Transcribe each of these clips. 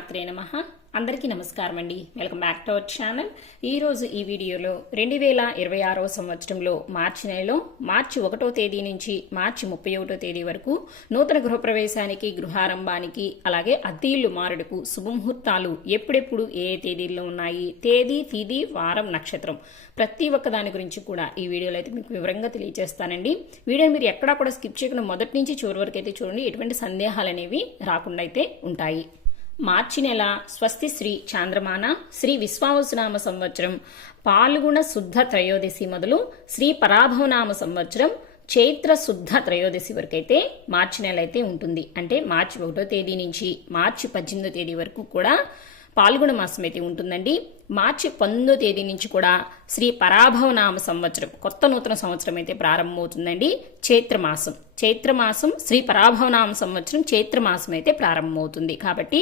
శ్రీమాత్రే నమః. అందరికీ నమస్కారం అండి. Welcome back to our channel. ఈరోజు ఈ వీడియోలో 2026వ సంవత్సరంలో మార్చి నెలలో మార్చి 1వ తేదీ నుంచి మార్చి 31వ తేదీ వరకు నూతన గృహప్రవేశానికి, గృహారంభానికి, అలాగే అద్దె ఇల్లు మారుడుకు శుభముహూర్తాలు ఎప్పుడెప్పుడు ఏ తేదీల్లో ఉన్నాయి, తేదీ, తిథి, వారం, నక్షత్రం ప్రతి ఒక్క దాని గురించి కూడా ఈ వీడియోలో అయితే మీకు వివరంగా తెలియజేస్తానండి. వీడియోని మీరు ఎక్కడా కూడా స్కిప్ చేయకుండా మొదటి నుంచి చివరి వరకు అయితే చూడండి. ఎటువంటి సందేహాలు అనేవి రాకుండా అయితే ఉంటాయి. మార్చి నెల స్వస్తి శ్రీ చాంద్రమాన శ్రీ విశ్వావసునామ సంవత్సరం పాల్గొన శుద్ధ త్రయోదశి మొదలు శ్రీ పరాభవనామ సంవత్సరం చైత్ర శుద్ధ త్రయోదశి వరకు అయితే మార్చి నెల అయితే ఉంటుంది. అంటే మార్చి 1వ తేదీ నుంచి మార్చి 18వ తేదీ వరకు కూడా పాల్గొన మాసం అయితే ఉంటుందండి. మార్చి 19వ తేదీ నుంచి కూడా శ్రీ పరాభవనామ సంవత్సరం కొత్త నూతన సంవత్సరం అయితే ప్రారంభమవుతుందండి. చైత్రమాసం శ్రీ పరాభవనామ సంవత్సరం చైత్రమాసం అయితే ప్రారంభమవుతుంది. కాబట్టి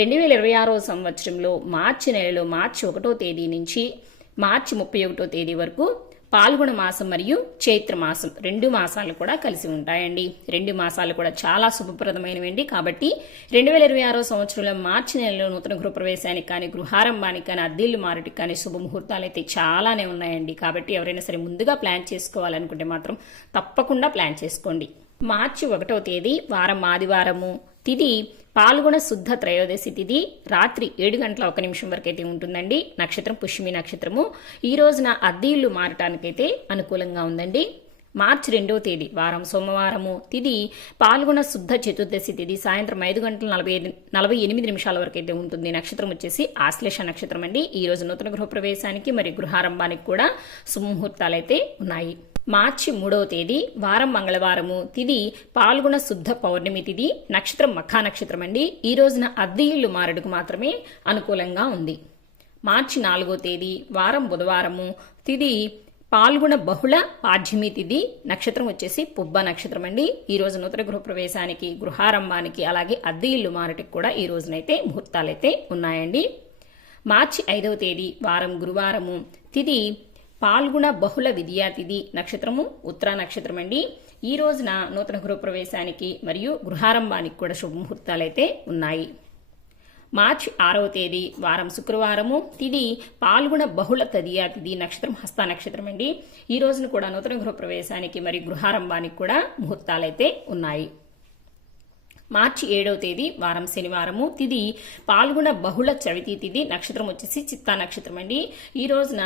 2026వ సంవత్సరంలో మార్చి నెలలో మార్చి 1వ తేదీ నుంచి మార్చి 31వ తేదీ వరకు పాల్గొన మాసం మరియు చైత్ర మాసం 2 మాసాలు కూడా కలిసి ఉంటాయండి. 2 మాసాలు కూడా చాలా శుభప్రదమైనవండి. కాబట్టి 2026వ సంవత్సరంలో మార్చి నెలలో నూతన గృహప్రవేశానికి కానీ, గృహారంభానికి కానీ, అద్దెల్లు మారుటికి కానీ శుభముహూర్తాలు అయితే చాలానే ఉన్నాయండి. కాబట్టి ఎవరైనా సరే ముందుగా ప్లాన్ చేసుకోవాలనుకుంటే మాత్రం తప్పకుండా ప్లాన్ చేసుకోండి. మార్చి 1వ తేదీ వారం ఆదివారము, తిథి పాల్గొన శుద్ధ త్రయోదశి తిథి రాత్రి 7:01 వరకు అయితే ఉంటుందండి. నక్షత్రం పుష్యమి నక్షత్రము. ఈ రోజున అద్దె ఇల్లు మారటానికైతే అనుకూలంగా ఉందండి. మార్చి 2వ తేదీ వారం సోమవారము, తిథి పాల్గొన శుద్ధ చతుర్దశి తిథి సాయంత్రం 5:48 వరకు అయితే ఉంటుంది. నక్షత్రం వచ్చేసి ఆశ్లేష నక్షత్రం అండి. ఈ రోజు నూతన గృహప్రవేశానికి మరియు గృహారంభానికి కూడా శుభముహూర్తాలైతే ఉన్నాయి. మార్చి 3వ తేదీ వారం మంగళవారము, తిథి పాల్గొన శుద్ధ పౌర్ణమి తిథి, నక్షత్రం మఖా నక్షత్రం అండి. ఈ రోజున అద్దె ఇల్లు మారడుకు మాత్రమే అనుకూలంగా ఉంది. మార్చి 4వ తేదీ వారం బుధవారము, తిథి పాల్గొన బహుళ పాడ్యమి తిథి, నక్షత్రం వచ్చేసి పుబ్బ నక్షత్రం అండి. ఈ రోజు నూతన గృహప్రవేశానికి, గృహారంభానికి, అలాగే అద్దె ఇల్లు మారటికి కూడా ఈ రోజునైతే ముహూర్తాలైతే ఉన్నాయండి. మార్చి 5వ తేదీ వారం గురువారము, తిథి పాల్గొన బహుళ విద్యా తిథి, నక్షత్రము ఉత్తర నక్షత్రం అండి. ఈ రోజున నూతన గృహప్రవేశానికి మరియు గృహారంభానికి కూడా శుభముహూర్తాలైతే ఉన్నాయి. మార్చి 6వ తేదీ వారం శుక్రవారము, తిథి పాల్గొన బహుళ తదియా తిథి, నక్షత్రం హస్త నక్షత్రం అండి. ఈ రోజున కూడా నూతన గృహప్రవేశానికి మరియు గృహారంభానికి కూడా ముహూర్తాలైతే ఉన్నాయి. మార్చి 7వ తేదీ వారం శనివారము, తిథి పాల్గొన బహుళ చవితి తిథి, నక్షత్రం వచ్చేసి చిత్తా నక్షత్రం అండి. ఈ రోజున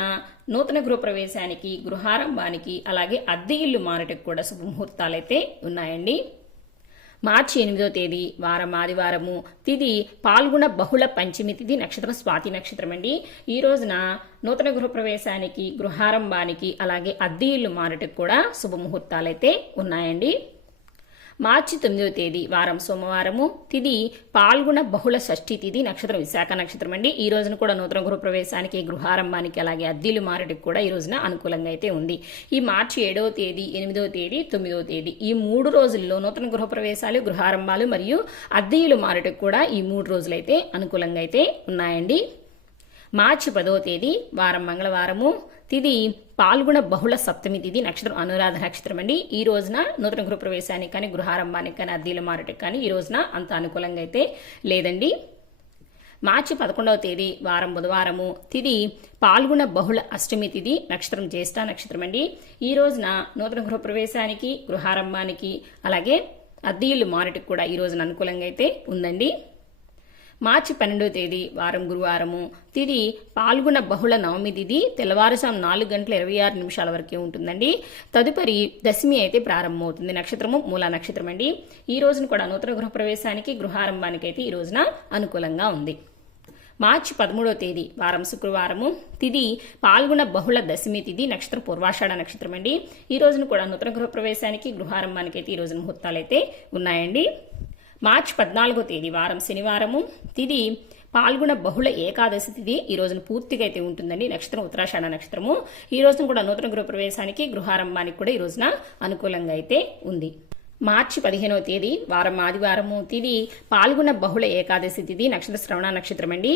నూతన గృహప్రవేశానికి, గృహారంభానికి, అలాగే అద్దె ఇల్లు మారటకు కూడా శుభముహూర్తాలైతే ఉన్నాయండి. మార్చి 8వ తేదీ వారం ఆదివారము, తిథి పాల్గొన బహుళ పంచమి తిథి, నక్షత్రం స్వాతి నక్షత్రం అండి. ఈ రోజున నూతన గృహప్రవేశానికి, గృహారంభానికి, అలాగే అద్దె ఇల్లు మారటకు కూడా శుభముహూర్తాలైతే ఉన్నాయండి. మార్చి 9వ తేదీ వారం సోమవారము, తిథి పాల్గొన బహుళ షష్ఠి తిథి, నక్షత్రం విశాఖ నక్షత్రం అండి. ఈ రోజున కూడా నూతన గృహప్రవేశానికి, గృహారంభానికి, అలాగే అద్దెలు మారటికి కూడా ఈ రోజున అనుకూలంగా అయితే ఉంది. ఈ మార్చి 7వ తేదీ, 8వ తేదీ, 9వ తేదీ ఈ 3 రోజుల్లో నూతన గృహప్రవేశాలు, గృహారంభాలు మరియు అద్దెలు మారటికి కూడా ఈ 3 రోజులైతే అనుకూలంగా అయితే ఉన్నాయండి. మార్చి 10వ తేదీ వారం మంగళవారము, తిథి పాల్గొన బహుళ సప్తమి తిథి, నక్షత్రం అనురాధ నక్షత్రం అండి. ఈ రోజున నూతన గృహప్రవేశానికి కానీ, గృహారంభానికి కానీ, అద్దెల మారటికి కానీ ఈ రోజున అంత అనుకూలంగా అయితే లేదండి. మార్చి 11వ తేదీ వారం బుధవారము, తిథి పాల్గొన బహుళ అష్టమి తిథి, నక్షత్రం జ్యేష్ఠ నక్షత్రం అండి. ఈ రోజున నూతన గృహప్రవేశానికి, గృహారంభానికి, అలాగే అద్దె ఇల్లు మారటికి కూడా ఈ రోజున అనుకూలంగా అయితే ఉందండి. మార్చి 12వ తేదీ వారం గురువారము, తిథి పాల్గొన బహుళ నవమి తిథి తెల్లవారుజాము 4:26 వరకే ఉంటుందండి. తదుపరి దశమి అయితే ప్రారంభమవుతుంది. నక్షత్రము మూలా నక్షత్రం అండి. ఈ రోజున కూడా నూతన గృహప్రవేశానికి, గృహారంభానికి అయితే ఈ రోజున అనుకూలంగా ఉంది. మార్చి 13వ తేదీ వారం శుక్రవారము, తిథి పాల్గొన బహుళ దశమి తిథి, నక్షత్రం పూర్వాషాఢ నక్షత్రం అండి. ఈ రోజున కూడా నూతన గృహప్రవేశానికి, గృహారంభానికి అయితే ఈ రోజున ముహూర్తాలైతే ఉన్నాయండి. మార్చి 14వ తేదీ వారం శనివారము, తిథి పాల్గొన బహుళ ఏకాదశి తిథి ఈ రోజున పూర్తిగా అయితే ఉంటుందండి. నక్షత్రం ఉత్తరాషాఢ నక్షత్రము. ఈ రోజున కూడా నూతన గృహప్రవేశానికి, గృహారంభానికి కూడా ఈ రోజున అనుకూలంగా అయితే ఉంది. మార్చి 15వ తేదీ వారం ఆదివారము, తిథి పాల్గొన బహుళ ఏకాదశి తిథి, నక్షత్ర శ్రవణ నక్షత్రం అండి.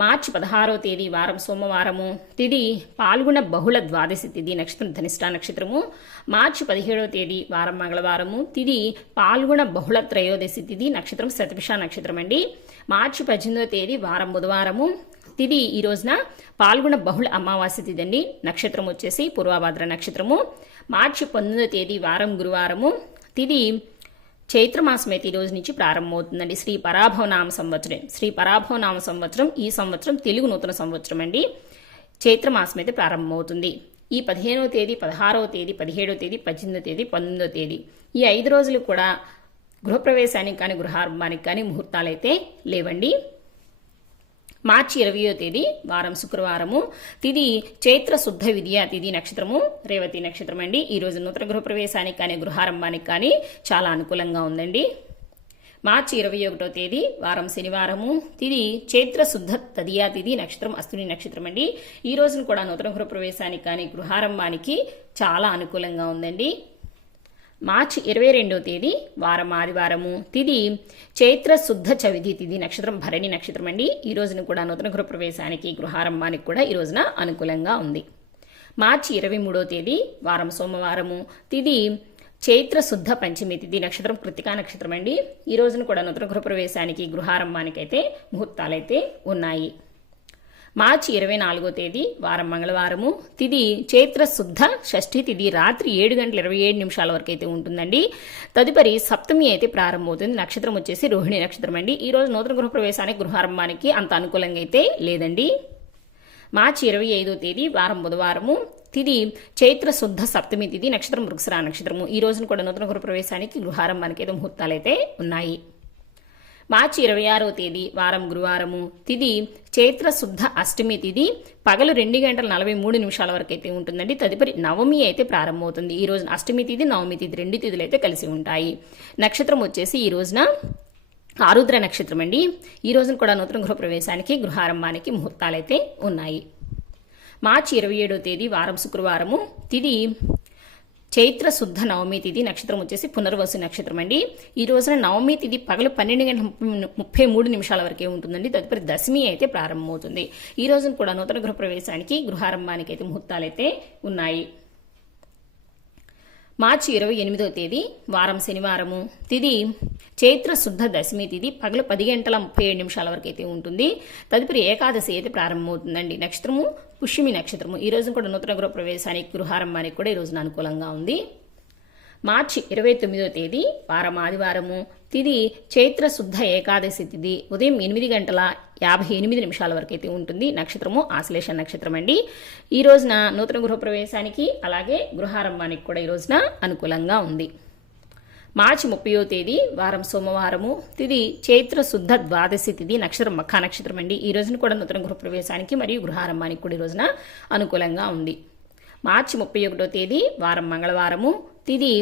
మార్చి 16వ తేదీ వారం సోమవారము, తిది పాల్గొన బహుళ ద్వాదశి తిథి, నక్షత్రం ధనిష్ట నక్షత్రము. మార్చి 17వ తేదీ వారం మంగళవారము, తిది పాల్గొన బహుళ త్రయోదశి తిథి, నక్షత్రం శతభిష నక్షత్రం అండి. మార్చి 18వ తేదీ వారం బుధవారము, తిది ఈ రోజున పాల్గొన బహుళ అమావాస్య తిథి అండి, నక్షత్రం వచ్చేసి పూర్వభాద్ర నక్షత్రము. మార్చి 19వ తేదీ వారం గురువారము, తిది చైత్రమాసం అయితే ఈ రోజు నుంచి ప్రారంభమవుతుందండి. శ్రీ పరాభవనామ సంవత్సరం. శ్రీ పరాభవనామ సంవత్సరం ఈ సంవత్సరం తెలుగు నూతన సంవత్సరం అండి. చైత్రమాసం అయితే ప్రారంభమవుతుంది. ఈ 15వ తేదీ, 16వ తేదీ, 17వ తేదీ, 18వ తేదీ, 19వ తేదీ ఈ 5 రోజులు కూడా గృహప్రవేశానికి కానీ గృహారంభానికి కానీ ముహూర్తాలు అయితే లేవండి. మార్చి 20వ తేదీ వారం శుక్రవారము, తిది చైత్ర శుద్ధ విద్యా తిథి, నక్షత్రము రేవతి నక్షత్రం అండి. ఈ రోజు నూతన గృహప్రవేశానికి కానీ గృహారంభానికి కానీ చాలా అనుకూలంగా ఉందండి. మార్చి 21వ తేదీ వారం శనివారము, తిది చైత్ర శుద్ధ తదియా తిథి, నక్షత్రం అశ్విని నక్షత్రం అండి. ఈ రోజును కూడా నూతన గృహప్రవేశానికి కానీ గృహారంభానికి చాలా అనుకూలంగా ఉందండి. మార్చి 22వ తేదీ వారం ఆదివారము, తిది చైత్ర శుద్ధ చవితి తిథి, నక్షత్రం భరణి నక్షత్రం అండి. ఈ రోజున కూడా నూతన గృహప్రవేశానికి గృహారంభానికి కూడా ఈ రోజున అనుకూలంగా ఉంది. మార్చి 23వ తేదీ వారం సోమవారము, తిది చైత్ర శుద్ధ పంచమి తిథి, నక్షత్రం కృత్తికా నక్షత్రం అండి. ఈ రోజున కూడా నూతన గృహప్రవేశానికి గృహారంభానికి అయితే ముహూర్తాలైతే ఉన్నాయి. మార్చి 24వ తేదీ వారం మంగళవారము, తిది చైత్ర శుద్ధ షష్ఠి తిథి, రాత్రి 7:27 వరకు అయితే ఉంటుందండి. తదుపరి సప్తమి అయితే ప్రారంభమవుతుంది, నక్షత్రం వచ్చేసి రోహిణి నక్షత్రం అండి. ఈ రోజు నూతన గృహప్రవేశానికి గృహారంభానికి అంత అనుకూలంగా అయితే లేదండి. మార్చి 25వ తేదీ వారం బుధవారము, తిది చైత్ర శుద్ధ సప్తమి తిథి, నక్షత్రం మృగశిర నక్షత్రము. ఈ రోజున కూడా నూతన గృహప్రవేశానికి గృహారంభానికి అయితే ముహూర్తాలైతే ఉన్నాయి. మార్చి 26వ తేదీ వారం గురువారము, తిది చైత్ర శుద్ధ అష్టమి తిథి, పగలు 2:43 వరకు అయితే ఉంటుందండి. తదుపరి నవమి అయితే ప్రారంభమవుతుంది. ఈ రోజున అష్టమి తిథి, నవమి తిథి 2 తిథులు అయితే కలిసి ఉంటాయి. నక్షత్రం వచ్చేసి ఈ రోజున ఆరుద్ర నక్షత్రం అండి. ఈ రోజున కూడా నూతన గృహప్రవేశానికి గృహారంభానికి ముహూర్తాలైతే ఉన్నాయి. మార్చి 27వ తేదీ వారం శుక్రవారము, తిది చైత్ర శుద్ధ నవమి తిథి, నక్షత్రం వచ్చేసి పునర్వసు నక్షత్రం అండి. ఈ రోజున నవమి తిథి పగలు 12:33 వరకే ఉంటుందండి. తదుపరి దశమి అయితే ప్రారంభమవుతుంది. ఈ రోజున కూడా నూతన గృహప్రవేశానికి గృహారంభానికి అయితే ముహూర్తాలైతే ఉన్నాయి. మార్చి 28వ తేదీ వారం శనివారము, తిది చైత్ర శుద్ధ దశమి తిథి, పగలు 10:37 వరకు అయితే ఉంటుంది. తదుపరి ఏకాదశి అయితే ప్రారంభమవుతుందండి, నక్షత్రము పుష్యమి నక్షత్రము. ఈ రోజు కూడా నూతన గృహప్రవేశానికి గృహారంభానికి కూడా ఈ రోజున అనుకూలంగా ఉంది. మార్చి 29వ తేదీ వారం ఆదివారము, తిది చైత్ర శుద్ధ ఏకాదశి తిథి, ఉదయం 8:58 వరకు అయితే ఉంటుంది. నక్షత్రము ఆశ్లేష నక్షత్రం అండి. ఈ రోజున నూతన గృహప్రవేశానికి అలాగే గృహారంభానికి కూడా ఈ రోజున అనుకూలంగా ఉంది. మార్చి 30వ తేదీ వారం సోమవారము, తిది చైత్ర శుద్ధ ద్వాదశి తిథి, నక్షత్రం మఖా నక్షత్రం అండి. ఈ రోజున కూడా నూతన గృహప్రవేశానికి మరియు గృహారంభానికి కూడా ఈ రోజున అనుకూలంగా ఉంది. మార్చి 31వ తేదీ వారం మంగళవారము, తిది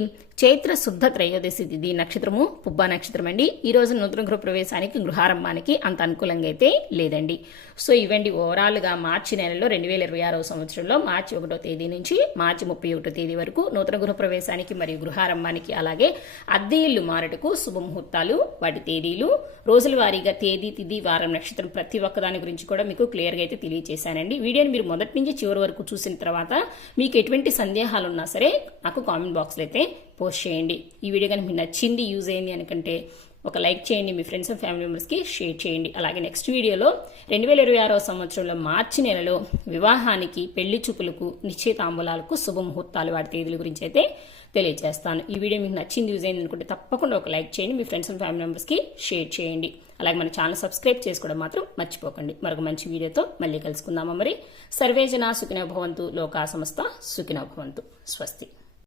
చైత్ర శుద్ధ త్రయోదశి తిథి, నక్షత్రము పుబ్బ నక్షత్రం అండి. ఈ రోజు నూతన గృహప్రవేశానికి గృహారంభానికి అంత అనుకూలంగా అయితే లేదండి. సో ఇవండి ఓవరాల్గా మార్చి నెలలో 2026వ సంవత్సరంలో మార్చి 1వ తేదీ నుంచి మార్చి 31వ తేదీ వరకు నూతన గృహప్రవేశానికి మరియు గృహారంభానికి అలాగే అద్దె ఇల్లు మారటకు శుభముహూర్తాలు, వాటి తేదీలు, రోజుల వారీగా తేదీ, తిథి, వారం, నక్షత్రం ప్రతి ఒక్కదాని గురించి కూడా మీకు క్లియర్గా అయితే తెలియజేశానండి. వీడియోని మీరు మొదటి నుంచి చివరి వరకు చూసిన తర్వాత మీకు ఎటువంటి సందేహాలు ఉన్నా సరే నాకు కామెంట్ బాక్స్లో అయితే పోస్ట్ చేయండి. ఈ వీడియో కనుక మీకు నచ్చింది, యూజ్ అయింది అనుకుంటే ఒక లైక్ చేయండి, మీ ఫ్రెండ్స్ అండ్ ఫ్యామిలీ మెంబర్స్కి షేర్ చేయండి. అలాగే నెక్స్ట్ వీడియోలో 2026వ సంవత్సరంలో మార్చి నెలలో వివాహానికి, పెళ్లి చూపులకు, నిశ్చయితాంబూలాలకు శుభముహూర్తాలు, వాటి తేదీల గురించి అయితే తెలియజేస్తాను. ఈ వీడియో మీకు నచ్చింది, యూజ్ అయింది అనుకుంటే తప్పకుండా ఒక లైక్ చేయండి, మీ ఫ్రెండ్స్ అండ్ ఫ్యామిలీ మెంబర్స్కి షేర్ చేయండి. అలాగే మన ఛానల్ సబ్స్క్రైబ్ చేసుకోవడం మాత్రం మర్చిపోకండి. మరొక మంచి వీడియోతో మళ్ళీ కలుసుకుందామా మరి. సర్వే జనా సుఖినో భవంతు, లోకా సమస్త సుఖినో భవంతు. స్వస్తి.